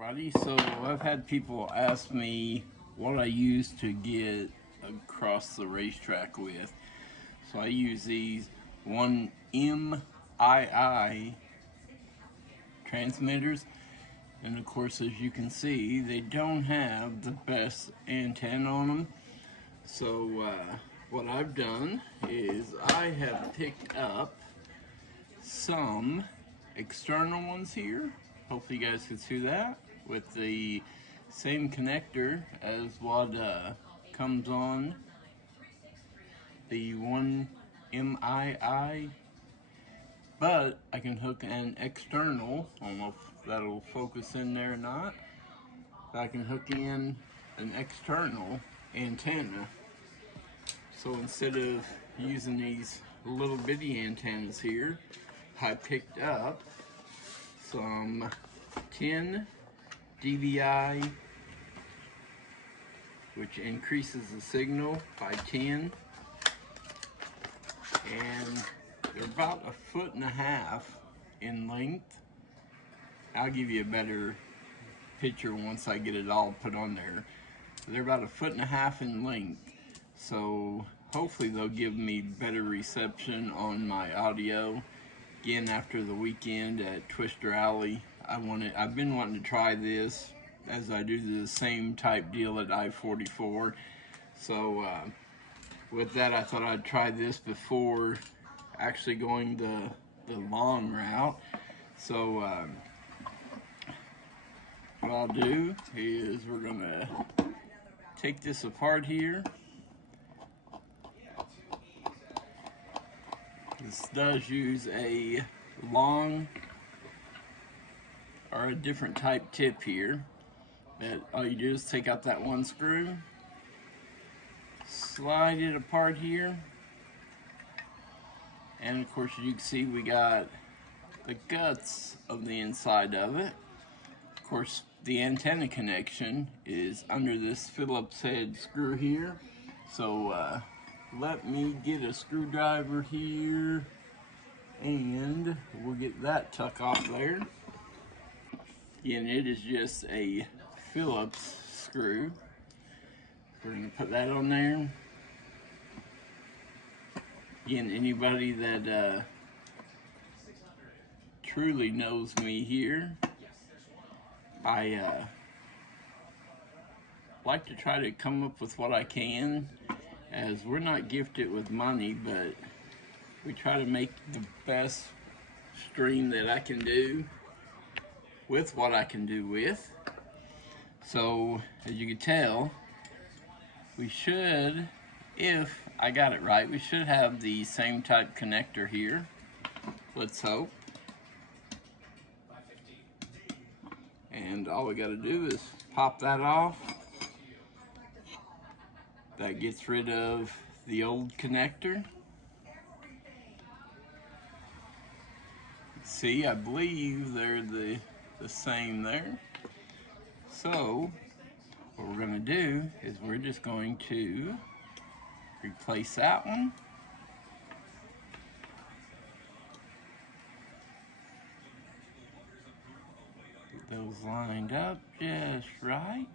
everybody. So I've had people ask me what I use to get across the racetrack with. So I use these 1MII transmitters, and of course, as you can see, they don't have the best antenna on them. So what I've done is I have picked up some external ones here. Hopefully you guys can see that, with the same connector as what comes on the 1MII, but I can hook an external. I don't know if that'll focus in there or not, but I can hook in an external antenna. So instead of using these little bitty antennas here, I picked up some 10 dBi, which increases the signal by 10, and they're about 1.5 feet in length. I'll give you a better picture once I get it all put on there. They're about 1.5 feet in length, so hopefully they'll give me better reception on my audio. Again, after the weekend at Twister Alley, I've been wanting to try this, as I do the same type deal at I-44. So with that, I thought I'd try this before actually going the long route. So what I'll do is we're gonna take this apart here. This does use a long or a different type tip here, that all you do is take out that one screw, slide it apart here, and of course you can see we got the guts of the inside of it. Of course, the antenna connection is under this Phillips head screw here. So let me get a screwdriver here and we'll get that tuck off there. Again, it is just a Phillips screw. We're going to put that on there. Again, anybody that truly knows me here, I like to try to come up with what I can, as we're not gifted with money, but we try to make the best stream that I can do with what I can do with. So as you can tell, we should, if I got it right, we should have the same type connector here. Let's hope. And all we got to do is pop that off. That gets rid of the old connector. See, I believe they're the same there. So what we're going to do is we're just going to replace that one. Get those lined up just right.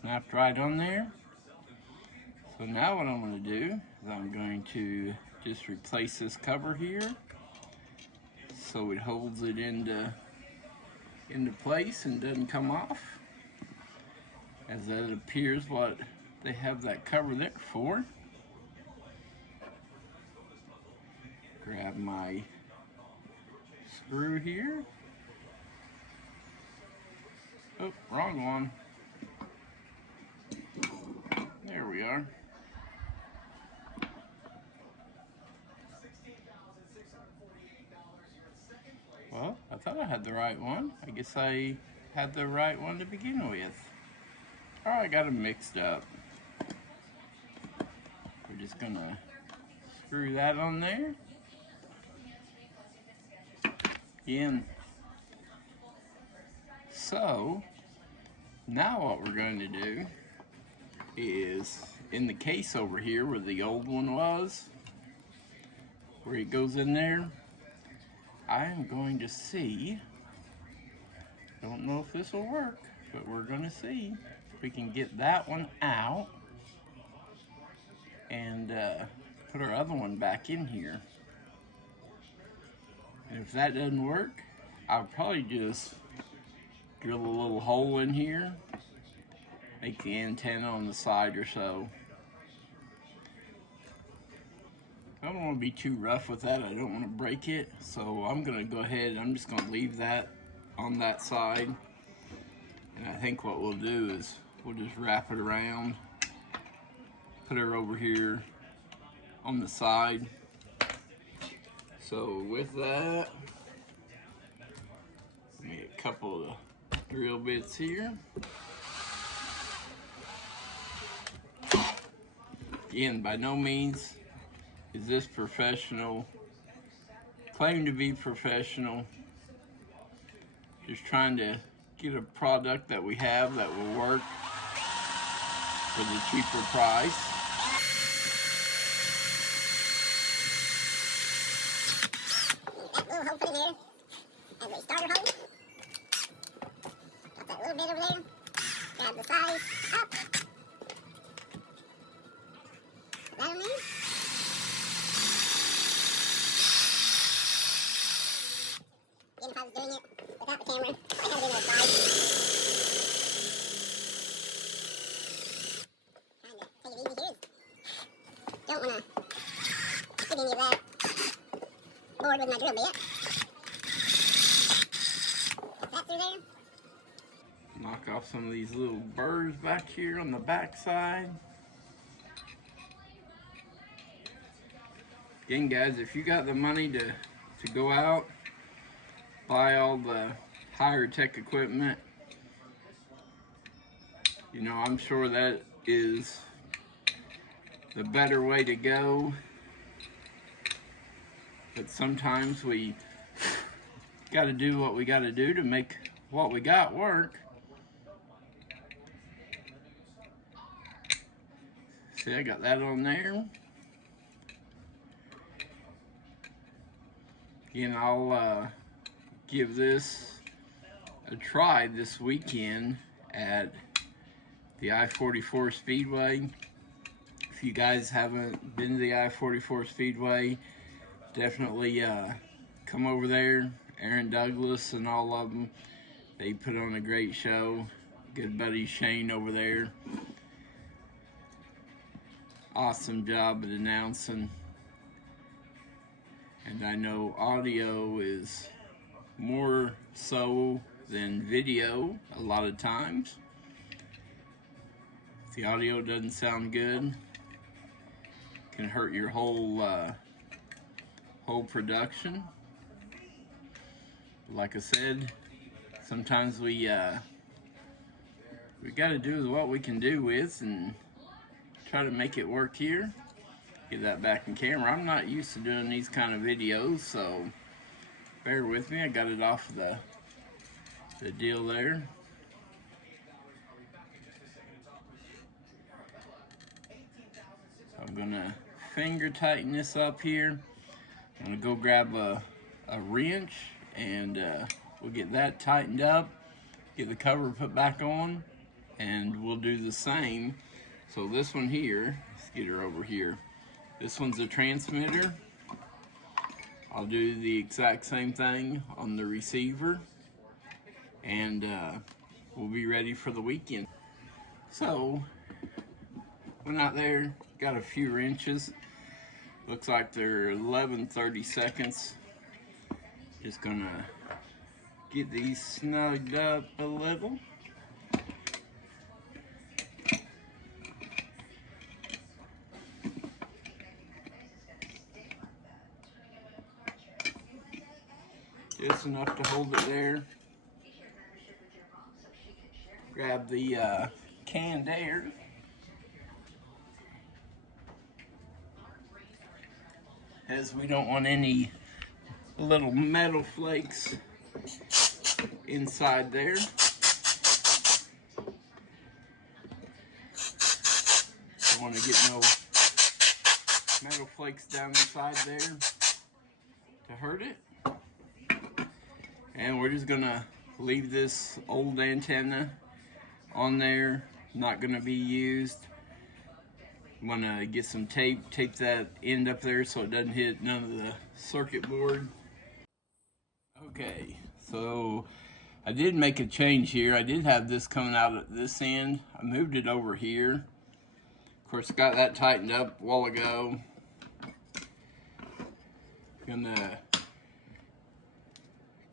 Snapped right on there. So now what I'm going to do is I'm going to just replace this cover here so it holds it into place and doesn't come off, as that appears what they have that cover there for. Grab my screw here. Oh, wrong one. There we are. Well, I thought I had the right one. I guess I had the right one to begin with. Or I got them mixed up. We're just gonna screw that on there. Again. So, now what we're going to do is, in the case over here where the old one was, where it goes in there, I am going to see, don't know if this will work, but we're going to see if we can get that one out and put our other one back in here. And if that doesn't work, I'll probably just drill a little hole in here, make the antenna on the side or so. I don't want to be too rough with that. I don't want to break it. So I'm going to go ahead, I'm just going to leave that on that side. And I think what we'll do is we'll just wrap it around, put her over here on the side. So with that, let me get a couple of drill bits here. Again, by no means is this professional. Claim to be professional. Just trying to get a product that we have that will work for the cheaper price. That little hole put in here as a starter hole. Got that little bit over there. Grab the size up. Put that in there. Again, if I was doing it without the camera, I had it in the side. Trying to take it easy here. Don't want to get any of that board with my drill bit. Put that through there. Knock off some of these little burrs back here on the back side. Again, guys, if you got the money to go out, buy all the higher tech equipment, you know, I'm sure that is the better way to go. But sometimes we got to do what we got to do to make what we got work. See, I got that on there. Again, I'll give this a try this weekend at the I-44 Speedway. If you guys haven't been to the I-44 Speedway, definitely come over there. Aaron Douglas and all of them, they put on a great show. Good buddy Shane over there. Awesome job at announcing. And I know audio is more so than video a lot of times. If the audio doesn't sound good, it can hurt your whole production. Like I said, sometimes we got to do what we can do with and try to make it work here. Get that back in camera. I'm not used to doing these kind of videos, so bear with me. I got it off of the deal there. So I'm gonna finger tighten this up here. I'm gonna go grab a wrench and we'll get that tightened up, get the cover put back on, and we'll do the same. So this one here, let's get her over here. This one's a transmitter. I'll do the exact same thing on the receiver, and we'll be ready for the weekend. So, went out there, got a few wrenches. Looks like they're 11/32. Just gonna get these snugged up a little. Just enough to hold it there. Grab the canned air. As we don't want any little metal flakes inside there. Don't want to get no metal flakes down inside there to hurt it. And we're just gonna leave this old antenna on there, not gonna be used. I'm gonna get some tape that end up there so it doesn't hit none of the circuit board. Okay, so I did make a change here. I did have this coming out at this end. I moved it over here. Of course, got that tightened up a while ago. Gonna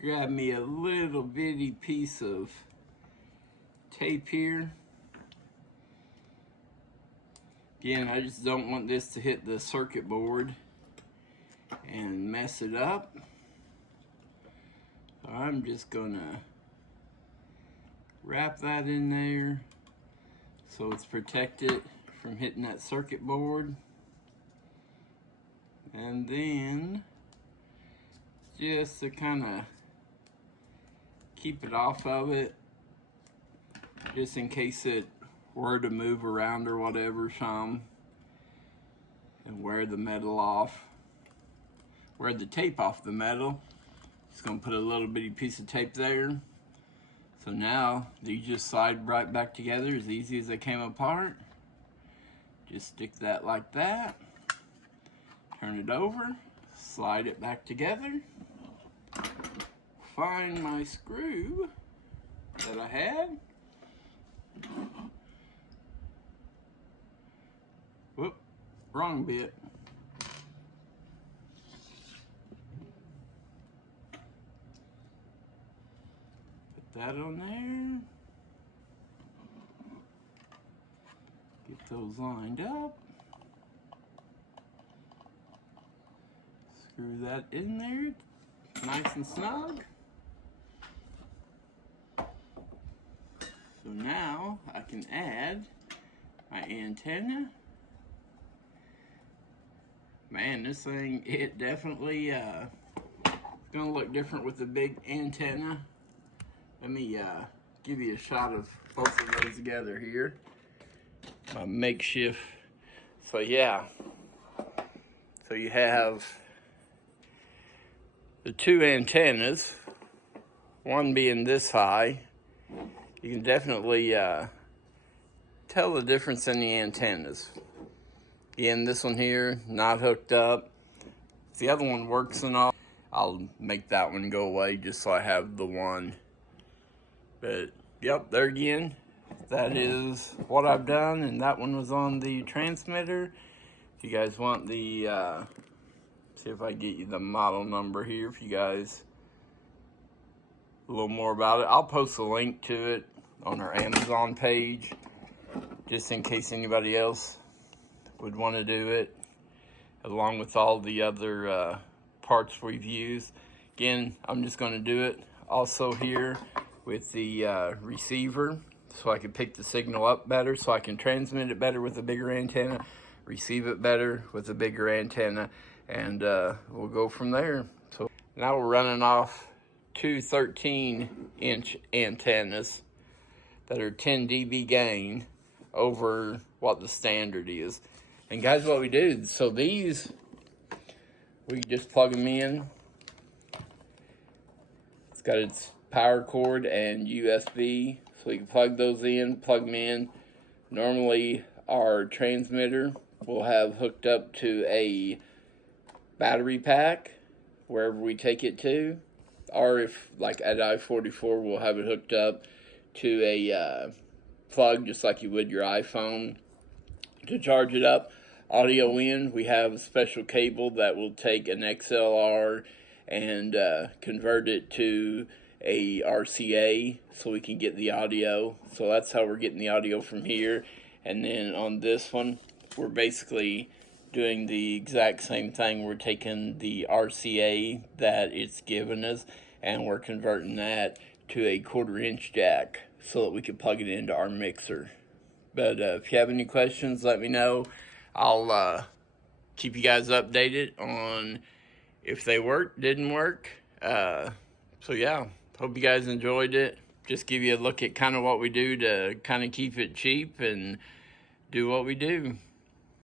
grab me a little bitty piece of tape here. Again, I just don't want this to hit the circuit board and mess it up. So I'm just gonna wrap that in there so it's protected from hitting that circuit board. And then just to kind of keep it off of it, just in case it were to move around or whatever some, and wear the metal off, wear the tape off the metal. Just gonna put a little bitty piece of tape there. So now these just slide right back together as easy as they came apart. Just stick that like that, turn it over, slide it back together, find my screw that I had. Whoop, wrong bit. Put that on there. Get those lined up. Screw that in there, nice and snug. So now I can add my antenna. Man, this thing, it definitely gonna look different with the big antenna. Let me give you a shot of both of those together here. My makeshift. So yeah, so you have the two antennas, one being this high. You can definitely tell the difference in the antennas. Again, this one here, not hooked up. If the other one works and all, I'll make that one go away just so I have the one. But yep, there again, that is what I've done, and that one was on the transmitter. If you guys want the, see if I get you the model number here, if you guys a little more about it. I'll post a link to it on our Amazon page, just in case anybody else would want to do it, along with all the other parts we've used. Again, I'm just going to do it also here with the receiver, so I can pick the signal up better, so I can transmit it better with a bigger antenna, receive it better with a bigger antenna, and we'll go from there. So now we're running off two 13-inch antennas that are 10 dB gain over what the standard is. And guys, what we do, so these, we just plug them in. It's got its power cord and USB, so you can plug those in, plug them in. Normally our transmitter will have hooked up to a battery pack wherever we take it to, or if like at I-44 we'll have it hooked up to a plug just like you would your iPhone to charge it up. Audio in, we have a special cable that will take an XLR and convert it to a RCA so we can get the audio. So that's how we're getting the audio from here. And then on this one, we're basically doing the exact same thing. We're taking the RCA that it's given us and we're converting that to a 1/4-inch jack so that we can plug it into our mixer. But if you have any questions, let me know. I'll keep you guys updated on if they worked, didn't work. So yeah, hope you guys enjoyed it. Just give you a look at kind of what we do to kind of keep it cheap and do what we do.